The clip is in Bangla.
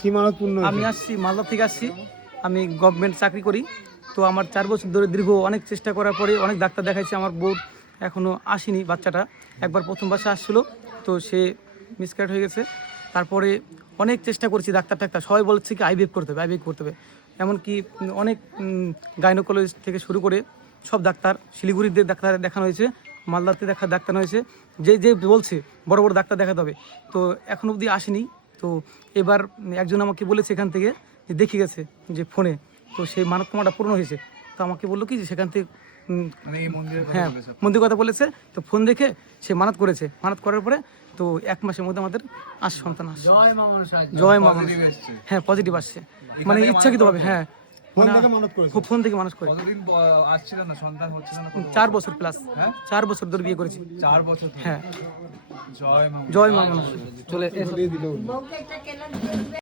কি মানত পূর্ণ আমি আসছি মালদা থেকে আসছি। আমি গভর্নমেন্ট চাকরি করি। তো আমার 4 বছর ধরে দীর্ঘ অনেক চেষ্টা করার পরে অনেক ডাক্তার দেখাইছে, আমার বউ এখনও আসেনি। বাচ্চাটা একবার প্রথম বাসা আসছিলো, তো সে মিসক্যারেট হয়ে গেছে। তারপরে অনেক চেষ্টা করছি, ডাক্তার সবাই বলছে কি আইভিএফ করতে হবে, আইভিএফ করতে হবে। এমনকি অনেক গাইনোকোলজিস্ট থেকে শুরু করে সব ডাক্তার, শিলিগুড়িতে ডাক্তার দেখানো হয়েছে, মালদাতে দেখানো হয়েছে, যে যে বলছে বড় বড় ডাক্তার দেখাতে হবে। তো এখন অবধি আসেনি। তো এবার একজন আমাকে বলেছে এখান থেকে যে দেখে গেছে যে ফোনে, তো সেই মানত কামনাটা পূর্ণ হয়েছে। তো আমাকে বললো কি যে সেখান থেকে হ্যাঁ মন্দির কথা বলেছে। তো ফোন দেখে সে মানত করেছে, মানত করার পরে তো 1 মাসের মধ্যে আমাদের সন্তান আসছে। জয় মা মনসা। হ্যাঁ পজিটিভ আসছে, মানে ইচ্ছাকৃতভাবে। হ্যাঁ ফোন থেকে মানত করেছে। ফোন থেকে মানুষ করে। কতদিন আসছিল না, সন্তান হচ্ছিল না? 4 বছর প্লাস। হ্যাঁ 4 বছর ধরে বিয়ে করেছি। 4 বছর ধরে। হ্যাঁ জয় মা। জয় মা মনসা। চলে